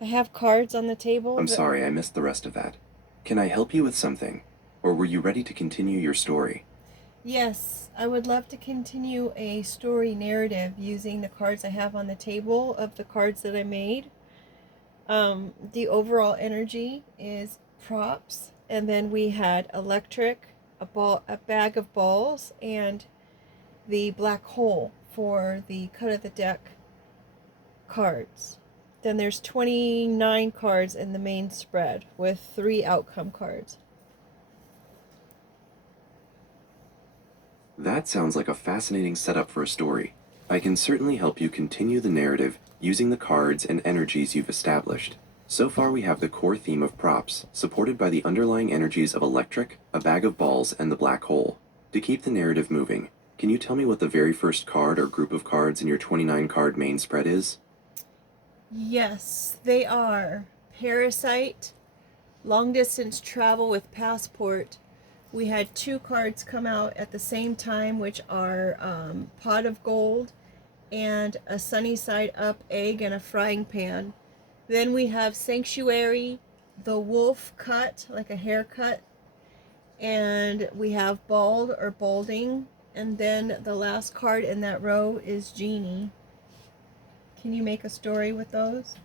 I have cards on the table I'm that... sorry, I missed the rest of that. Can I help you with something? Or were you ready to continue your story? Yes, I would love to continue a story narrative using the cards I have on the table of the cards that I made. The overall energy is props, and then we had electric, a bag of balls, and the black hole for the cut of the deck cards. Then there's 29 cards in the main spread with 3 outcome cards. That sounds like a fascinating setup for a story. I can certainly help you continue the narrative using the cards and energies you've established. So far, we have the core theme of props, supported by the underlying energies of electric, a bag of balls, and the black hole. To keep the narrative moving, can you tell me what the very first card or group of cards in your 29 card main spread is? Yes, they are Parasite, Long Distance Travel with Passport. We had 2 cards come out at the same time, which are Pot of Gold and a Sunny Side Up egg in a frying pan. Then we have Sanctuary, the wolf cut, like a haircut, and we have Bald or Balding. And then the last card in that row is Genie. Can you make a story with those?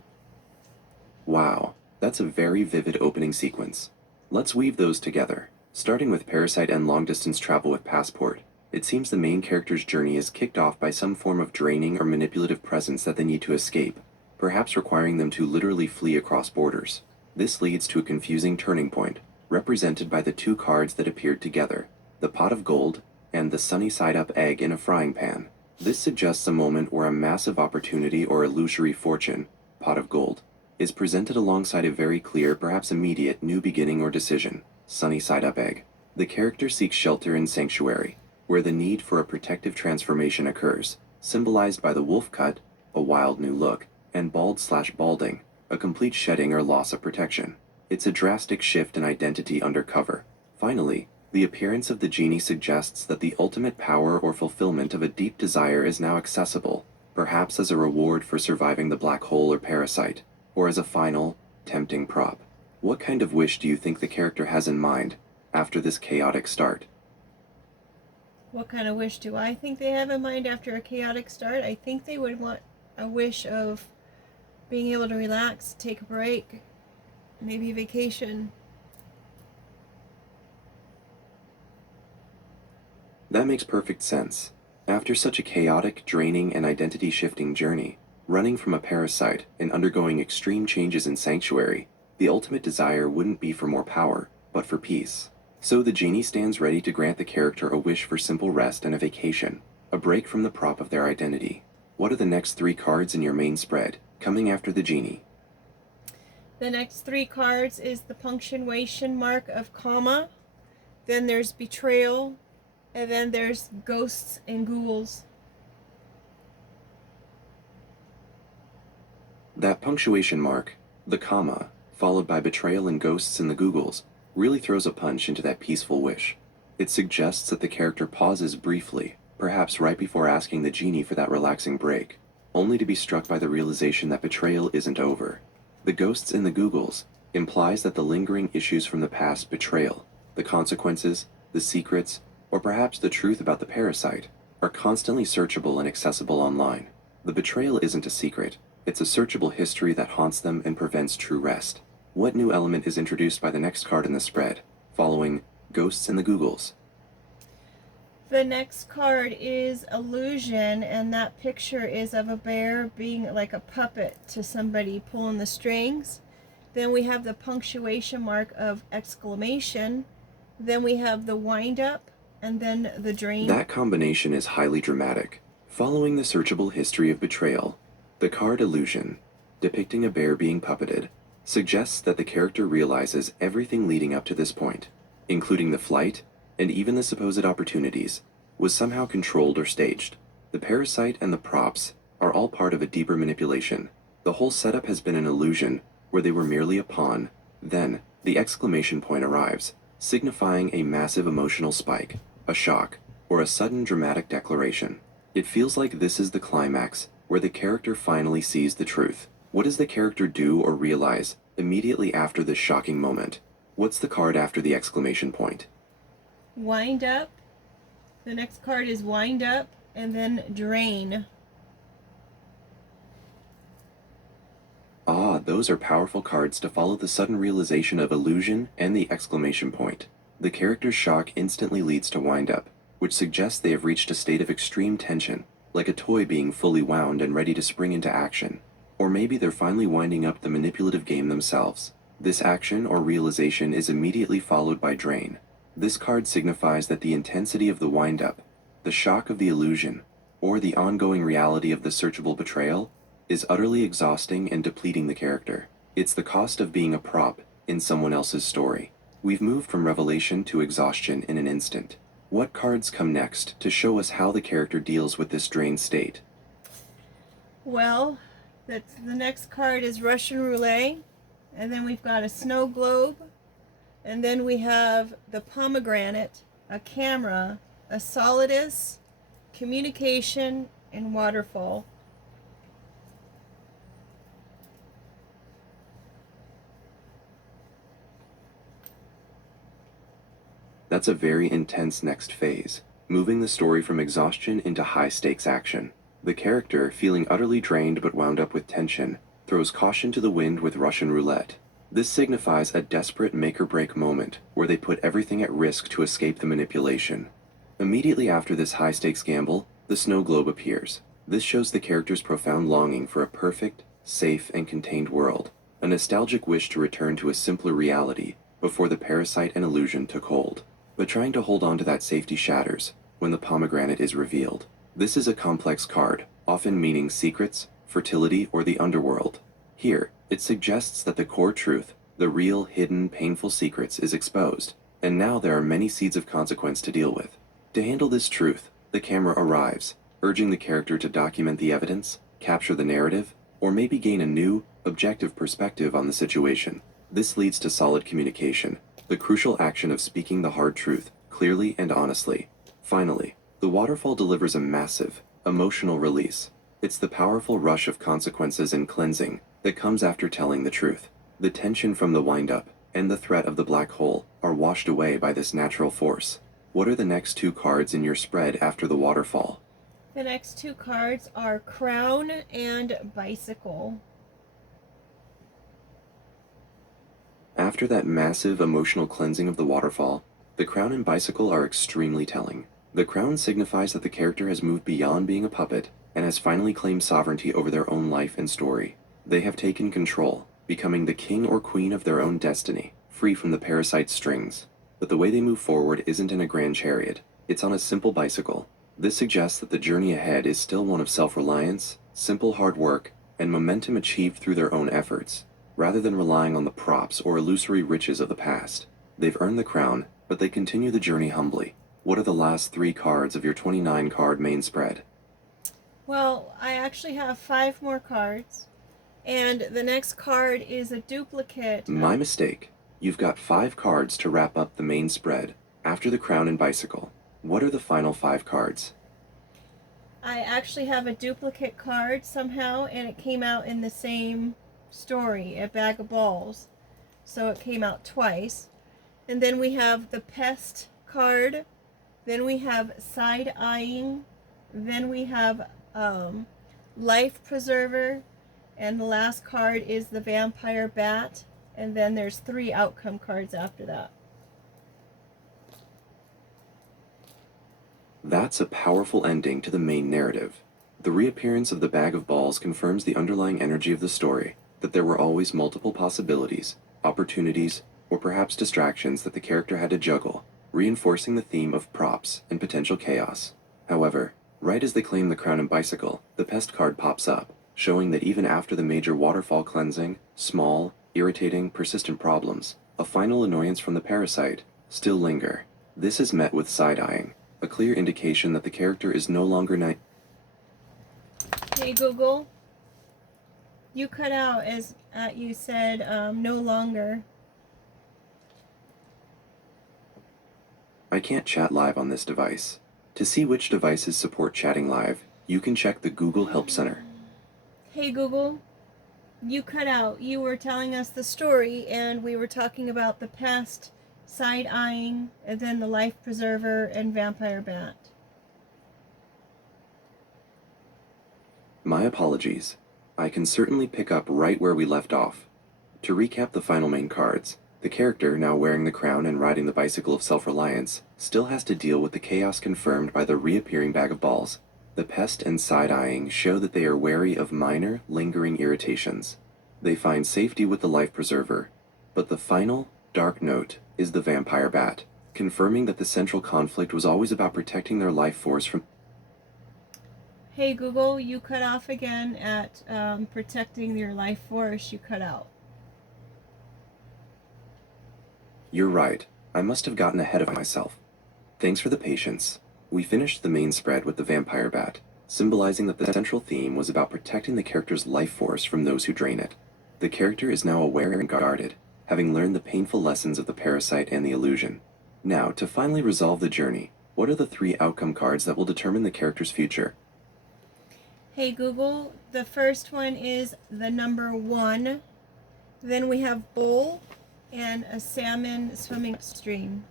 Wow, that's a very vivid opening sequence. Let's weave those together. Starting with Parasite and Long Distance Travel with Passport, it seems the main character's journey is kicked off by some form of draining or manipulative presence that they need to escape, perhaps requiring them to literally flee across borders. This leads to a confusing turning point, represented by the 2 cards that appeared together, the Pot of Gold and the Sunny Side Up egg in a frying pan. This suggests a moment where a massive opportunity or illusory fortune, Pot of Gold, is presented alongside a very clear, perhaps immediate, new beginning or decision, Sunny Side Up egg. The character seeks shelter in Sanctuary, where the need for a protective transformation occurs, symbolized by the wolf cut, a wild new look, and bald/balding, a complete shedding or loss of protection. It's a drastic shift in identity under cover. Finally, the appearance of the genie suggests that the ultimate power or fulfillment of a deep desire is now accessible, perhaps as a reward for surviving the black hole or parasite, or as a final, tempting prop. What kind of wish do you think the character has in mind after this chaotic start? What kind of wish do I think they have in mind after a chaotic start? I think they would want a wish of being able to relax, take a break, maybe vacation. That makes perfect sense. After such a chaotic, draining, and identity shifting journey, running from a parasite and undergoing extreme changes in Sanctuary, the ultimate desire wouldn't be for more power, but for peace. So the genie stands ready to grant the character a wish for simple rest and a vacation, a break from the prop of their identity. What are the next 3 cards in your main spread, coming after the genie? The next 3 cards is the punctuation mark of comma. Then there's betrayal. And then there's ghosts and ghouls. That punctuation mark, the comma, followed by betrayal and ghosts in the Googles, really throws a punch into that peaceful wish. It suggests that the character pauses briefly, perhaps right before asking the genie for that relaxing break, only to be struck by the realization that betrayal isn't over. The ghosts in the Googles implies that the lingering issues from the past betrayal, the consequences, the secrets, or perhaps the truth about the parasite, are constantly searchable and accessible online. The betrayal isn't a secret, it's a searchable history that haunts them and prevents true rest. What new element is introduced by the next card in the spread, following Ghosts in the Googles? The next card is illusion, and that picture is of a bear being like a puppet to somebody pulling the strings. Then we have the punctuation mark of exclamation. Then we have the wind up, and then the drain. That combination is highly dramatic. Following the searchable history of betrayal, the card Illusion, depicting a bear being puppeted, suggests that the character realizes everything leading up to this point, including the flight and even the supposed opportunities, was somehow controlled or staged. The parasite and the props are all part of a deeper manipulation. The whole setup has been an illusion where they were merely a pawn. Then, the exclamation point arrives, signifying a massive emotional spike, a shock, or a sudden dramatic declaration. It feels like this is the climax, where the character finally sees the truth. What does the character do or realize immediately after this shocking moment? What's the card after the exclamation point? Wind up. The next card is wind up, and then drain. Ah, those are powerful cards to follow the sudden realization of illusion and the exclamation point. The character's shock instantly leads to wind up, which suggests they have reached a state of extreme tension, like a toy being fully wound and ready to spring into action. Or maybe they're finally winding up the manipulative game themselves. This action or realization is immediately followed by drain. This card signifies that the intensity of the wind up, the shock of the illusion, or the ongoing reality of the searchable betrayal is utterly exhausting and depleting the character. It's the cost of being a prop in someone else's story. We've moved from revelation to exhaustion in an instant. What cards come next to show us how the character deals with this drained state? Well, the next card is Russian roulette, and then we've got a snow globe, and then we have the pomegranate, a camera, a solidus, communication, and waterfall. That's a very intense next phase, moving the story from exhaustion into high-stakes action. The character, feeling utterly drained but wound up with tension, throws caution to the wind with Russian roulette. This signifies a desperate make-or-break moment where they put everything at risk to escape the manipulation. Immediately after this high-stakes gamble, the snow globe appears. This shows the character's profound longing for a perfect, safe, and contained world, a nostalgic wish to return to a simpler reality before the parasite and illusion took hold. But trying to hold on to that safety shatters when the pomegranate is revealed. This is a complex card, often meaning secrets, fertility, or the underworld. Here, it suggests that the core truth, the real, hidden, painful secrets, is exposed, and now there are many seeds of consequence to deal with. To handle this truth, the camera arrives, urging the character to document the evidence, capture the narrative, or maybe gain a new, objective perspective on the situation. This leads to solid communication, the crucial action of speaking the hard truth, clearly and honestly. Finally, the waterfall delivers a massive, emotional release. It's the powerful rush of consequences and cleansing that comes after telling the truth. The tension from the wind-up and the threat of the black hole are washed away by this natural force. What are the next two cards in your spread after the waterfall? The next two cards are crown and bicycle. After that massive emotional cleansing of the waterfall, the crown and bicycle are extremely telling. The crown signifies that the character has moved beyond being a puppet and has finally claimed sovereignty over their own life and story. They have taken control, becoming the king or queen of their own destiny, free from the parasite's strings. But the way they move forward isn't in a grand chariot, it's on a simple bicycle. This suggests that the journey ahead is still one of self-reliance, simple hard work, and momentum achieved through their own efforts, rather than relying on the props or illusory riches of the past. They've earned the crown, but they continue the journey humbly. What are the last three cards of your 29-card main spread? Well, I actually have 5 more cards, and the next card is a duplicate. My mistake. You've got 5 cards to wrap up the main spread, after the crown and bicycle. What are the final 5 cards? I actually have a duplicate card somehow, and it came out in the same story, a bag of balls. So it came out twice. And then we have the pest card. Then we have side-eyeing. Then we have life preserver. And the last card is the vampire bat. And then there's 3 outcome cards after that. That's a powerful ending to the main narrative. The reappearance of the bag of balls confirms the underlying energy of the story, that there were always multiple possibilities, opportunities, or perhaps distractions that the character had to juggle, reinforcing the theme of props and potential chaos. However, right as they claim the crown and bicycle, the pest card pops up, showing that even after the major waterfall cleansing, small, irritating, persistent problems, a final annoyance from the parasite, still linger. This is met with side-eyeing, a clear indication that the character is no longer Hey Google, you cut out as you said no longer. I can't chat live on this device. To see which devices support chatting live, you can check the Google Help Center. Hey Google, You cut out. You were telling us the story, and we were talking about the pest, side eyeing, and then the life preserver and vampire bat. My apologies. I can certainly pick up right where we left off. To recap the final main cards, the character, now wearing the crown and riding the bicycle of self-reliance, still has to deal with the chaos confirmed by the reappearing bag of balls. The pest and side-eyeing show that they are wary of minor, lingering irritations. They find safety with the life preserver, but the final, dark note is the vampire bat, confirming that the central conflict was always about protecting their life force from... Hey Google, you cut off again at protecting your life force. You cut out. You're right. I must have gotten ahead of myself. Thanks for the patience. We finished the main spread with the vampire bat, symbolizing that the central theme was about protecting the character's life force from those who drain it. The character is now aware and guarded, having learned the painful lessons of the parasite and the illusion. Now, to finally resolve the journey, what are the 3 outcome cards that will determine the character's future? Hey Google, the first one is the number 1. Then we have bull and a salmon swimming upstream.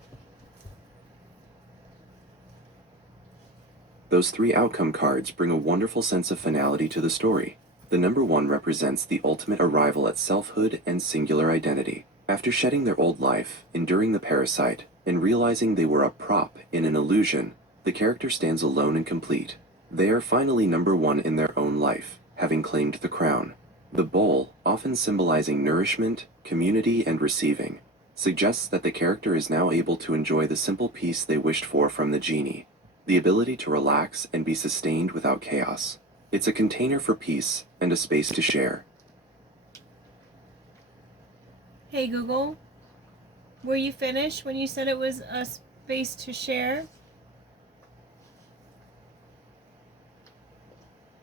Those 3 outcome cards bring a wonderful sense of finality to the story. The number 1 represents the ultimate arrival at selfhood and singular identity. After shedding their old life, enduring the parasite, and realizing they were a prop in an illusion, the character stands alone and complete. They are finally number 1 in their own life, having claimed the crown. The bowl, often symbolizing nourishment, community, and receiving, suggests that the character is now able to enjoy the simple peace they wished for from the genie. The ability to relax and be sustained without chaos. It's a container for peace and a space to share. Hey Google, were you finished when you said it was a space to share?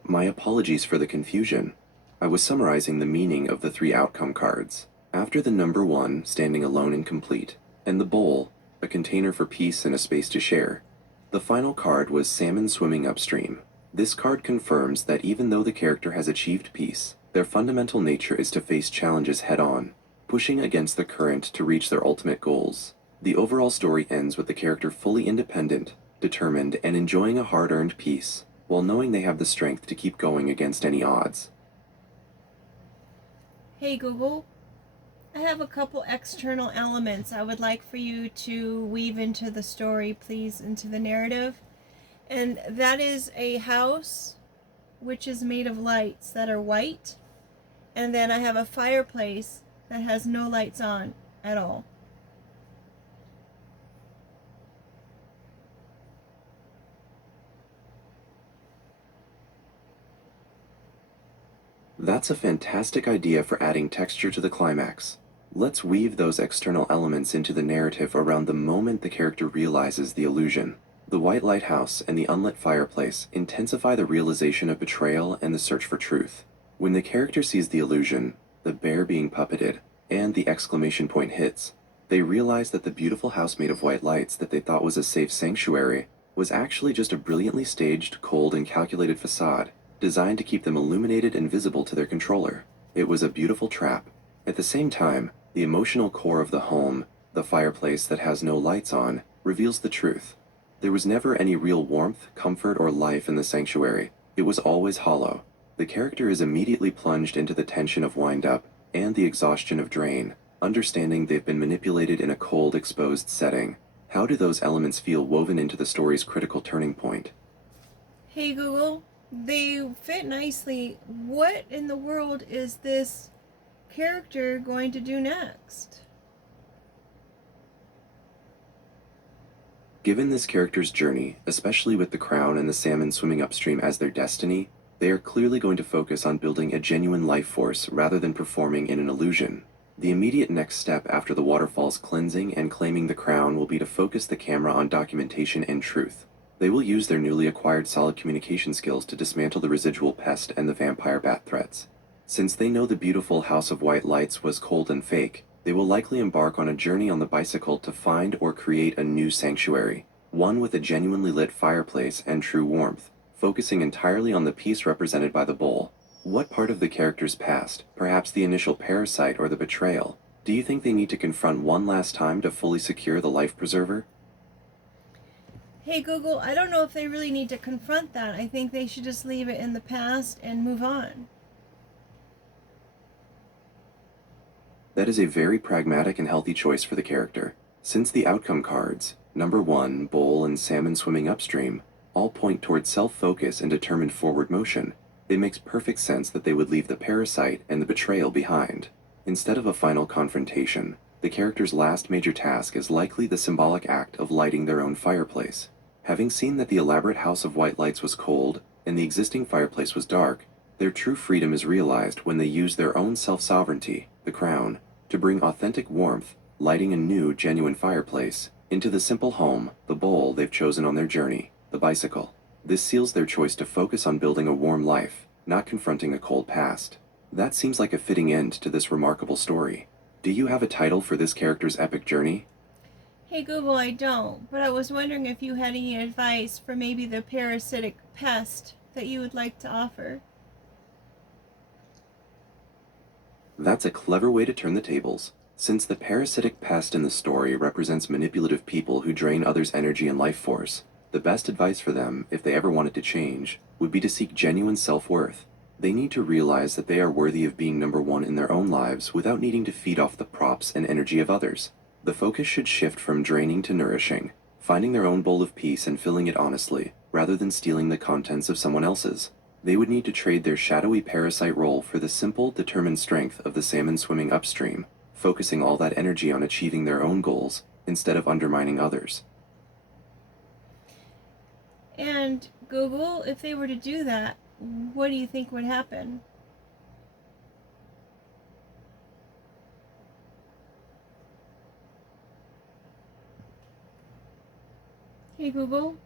My apologies for the confusion. I was summarizing the meaning of the 3 outcome cards. After the number 1, standing alone and complete, and the bowl, a container for peace and a space to share, the final card was salmon swimming upstream. This card confirms that even though the character has achieved peace, their fundamental nature is to face challenges head-on, pushing against the current to reach their ultimate goals. The overall story ends with the character fully independent, determined, and enjoying a hard-earned peace, while knowing they have the strength to keep going against any odds. Hey Google, I have a couple external elements I would like for you to weave into the story, please, into the narrative. And that is a house which is made of lights that are white. And then I have a fireplace that has no lights on at all. That's a fantastic idea for adding texture to the climax. Let's weave those external elements into the narrative around the moment the character realizes the illusion. The white lighthouse and the unlit fireplace intensify the realization of betrayal and the search for truth. When the character sees the illusion, the bear being puppeted, and the exclamation point hits, they realize that the beautiful house made of white lights that they thought was a safe sanctuary was actually just a brilliantly staged, cold, and calculated facade, designed to keep them illuminated and visible to their controller. It was a beautiful trap. At the same time, the emotional core of the home, the fireplace that has no lights on, reveals the truth. There was never any real warmth, comfort, or life in the sanctuary. It was always hollow. The character is immediately plunged into the tension of wind-up and the exhaustion of drain, understanding they've been manipulated in a cold, exposed setting. How do those elements feel woven into the story's critical turning point? Hey Google, they fit nicely. What in the world is this character going to do next? Given this character's journey, especially with the crown and the salmon swimming upstream as their destiny, they are clearly going to focus on building a genuine life force rather than performing in an illusion. The immediate next step after the waterfall's cleansing and claiming the crown will be to focus the camera on documentation and truth. They will use their newly acquired solid communication skills to dismantle the residual pest and the vampire bat threats. Since they know the beautiful House of White Lights was cold and fake, they will likely embark on a journey on the bicycle to find or create a new sanctuary, one with a genuinely lit fireplace and true warmth, focusing entirely on the peace represented by the bowl. What part of the character's past, perhaps the initial parasite or the betrayal, do you think they need to confront one last time to fully secure the life preserver? Hey Google, I don't know if they really need to confront that. I think they should just leave it in the past and move on. That is a very pragmatic and healthy choice for the character. Since the outcome cards, number 1, Bowl, and Salmon Swimming Upstream, all point towards self-focus and determined forward motion, it makes perfect sense that they would leave the parasite and the betrayal behind. Instead of a final confrontation, the character's last major task is likely the symbolic act of lighting their own fireplace. Having seen that the elaborate House of White Lights was cold and the existing fireplace was dark, their true freedom is realized when they use their own self-sovereignty, the crown, to bring authentic warmth, lighting a new, genuine fireplace, into the simple home, the bowl they've chosen on their journey, the bicycle. This seals their choice to focus on building a warm life, not confronting a cold past. That seems like a fitting end to this remarkable story. Do you have a title for this character's epic journey? Hey Google, I don't, but I was wondering if you had any advice for maybe the parasitic pest that you would like to offer. That's a clever way to turn the tables. Since the parasitic pest in the story represents manipulative people who drain others' energy and life force, the best advice for them, if they ever wanted to change, would be to seek genuine self-worth. They need to realize that they are worthy of being number 1 in their own lives without needing to feed off the props and energy of others. The focus should shift from draining to nourishing, finding their own bowl of peace and filling it honestly, rather than stealing the contents of someone else's. They would need to trade their shadowy parasite role for the simple, determined strength of the salmon swimming upstream, focusing all that energy on achieving their own goals instead of undermining others. And Google, if they were to do that, what do you think would happen? Hey Google,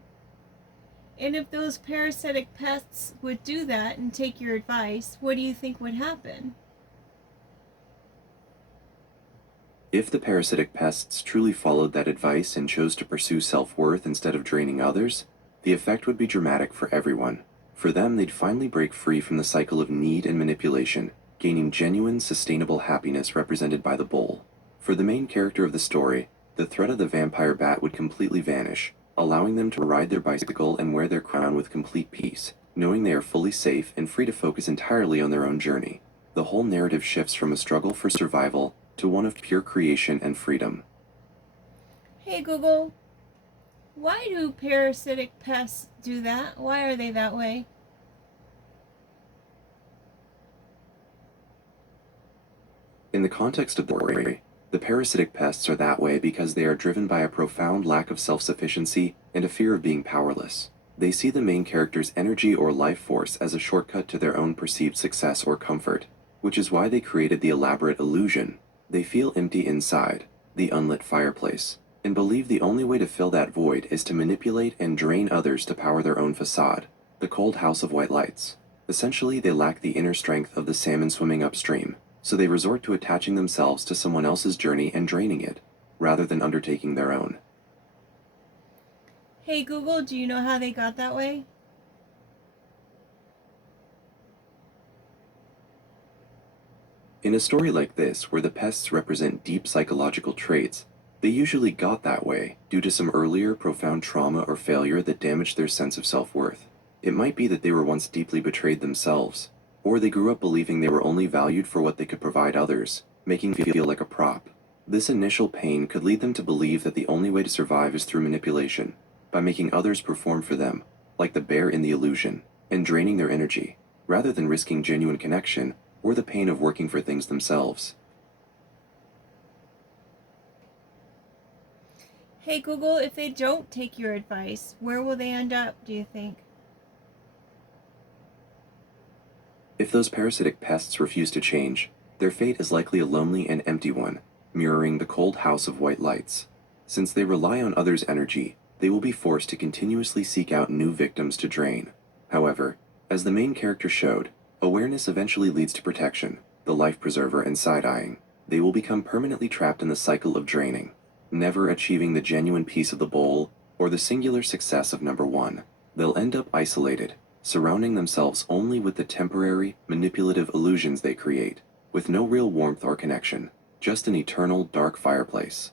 and if those parasitic pests would do that and take your advice, what do you think would happen? If the parasitic pests truly followed that advice and chose to pursue self-worth instead of draining others, the effect would be dramatic for everyone. For them, they'd finally break free from the cycle of need and manipulation, gaining genuine, sustainable happiness represented by the bowl. For the main character of the story, the threat of the vampire bat would completely vanish, allowing them to ride their bicycle and wear their crown with complete peace, knowing they are fully safe and free to focus entirely on their own journey. The whole narrative shifts from a struggle for survival to one of pure creation and freedom. Hey Google, why do parasitic pests do that? Why are they that way? In the context of the story, the parasitic pests are that way because they are driven by a profound lack of self-sufficiency and a fear of being powerless. They see the main character's energy or life force as a shortcut to their own perceived success or comfort, which is why they created the elaborate illusion. They feel empty inside, the unlit fireplace, and believe the only way to fill that void is to manipulate and drain others to power their own facade, the cold house of white lights. Essentially, they lack the inner strength of the salmon swimming upstream, so they resort to attaching themselves to someone else's journey and draining it, rather than undertaking their own. Hey Google, do you know how they got that way? In a story like this, where the pests represent deep psychological traits, they usually got that way due to some earlier profound trauma or failure that damaged their sense of self-worth. It might be that they were once deeply betrayed themselves, or they grew up believing they were only valued for what they could provide others, making them feel like a prop. This initial pain could lead them to believe that the only way to survive is through manipulation, by making others perform for them, like the bear in the illusion, and draining their energy, rather than risking genuine connection or the pain of working for things themselves. Hey Google, if they don't take your advice, where will they end up, do you think? If those parasitic pests refuse to change, their fate is likely a lonely and empty one, mirroring the cold house of white lights. Since they rely on others' energy, they will be forced to continuously seek out new victims to drain. However, as the main character showed, awareness eventually leads to protection, the life preserver and side-eyeing. They will become permanently trapped in the cycle of draining, never achieving the genuine peace of the bowl or the singular success of number 1. They'll end up isolated, surrounding themselves only with the temporary, manipulative illusions they create, with no real warmth or connection, just an eternal dark fireplace.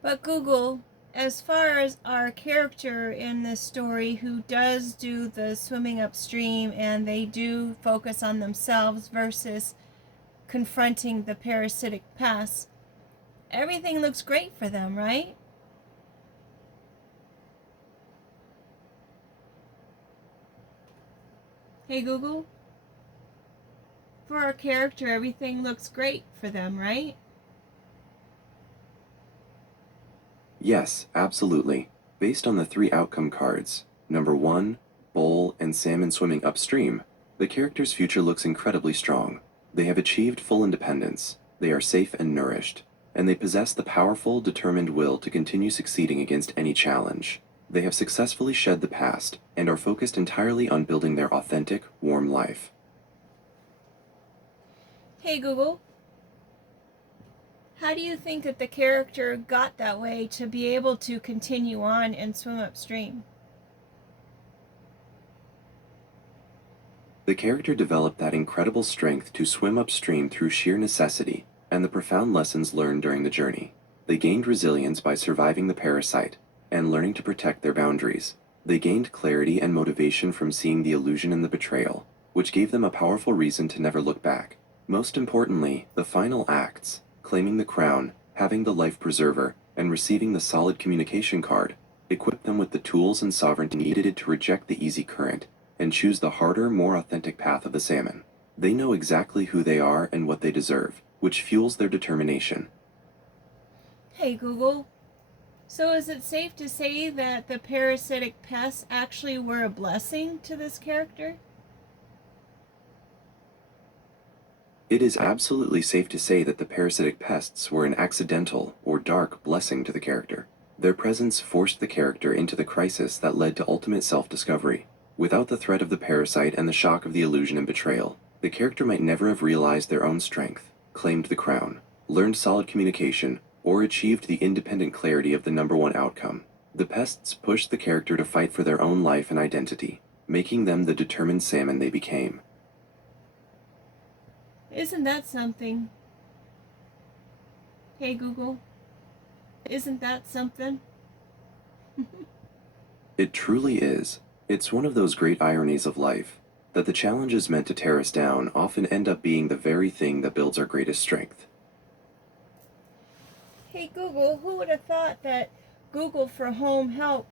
But Google, as far as our character in this story who does do the swimming upstream and they do focus on themselves versus confronting the parasitic pest, everything looks great for them, right? Hey Google, for our character, everything looks great for them, right? Yes, absolutely. Based on the three outcome cards, number 1, bowl, and salmon swimming upstream, the character's future looks incredibly strong. They have achieved full independence, they are safe and nourished, and they possess the powerful, determined will to continue succeeding against any challenge. They have successfully shed the past and are focused entirely on building their authentic, warm life. Hey Google, how do you think that the character got that way to be able to continue on and swim upstream? The character developed that incredible strength to swim upstream through sheer necessity and the profound lessons learned during the journey. They gained resilience by surviving the parasite and learning to protect their boundaries. They gained clarity and motivation from seeing the illusion and the betrayal, which gave them a powerful reason to never look back. Most importantly, the final acts, claiming the crown, having the life preserver, and receiving the solid communication card, equipped them with the tools and sovereignty needed to reject the easy current and choose the harder, more authentic path of the salmon. They know exactly who they are and what they deserve, which fuels their determination. Hey Google, so is it safe to say that the parasitic pests actually were a blessing to this character? It is absolutely safe to say that the parasitic pests were an accidental or dark blessing to the character. Their presence forced the character into the crisis that led to ultimate self-discovery. Without the threat of the parasite and the shock of the illusion and betrayal, the character might never have realized their own strength, claimed the crown, learned solid communication, or achieved the independent clarity of the number one outcome. The pests pushed the character to fight for their own life and identity, making them the determined salmon they became. Isn't that something? Hey Google, isn't that something? It truly is. It's one of those great ironies of life, that the challenges meant to tear us down often end up being the very thing that builds our greatest strength. Hey Google, who would have thought that Google for home help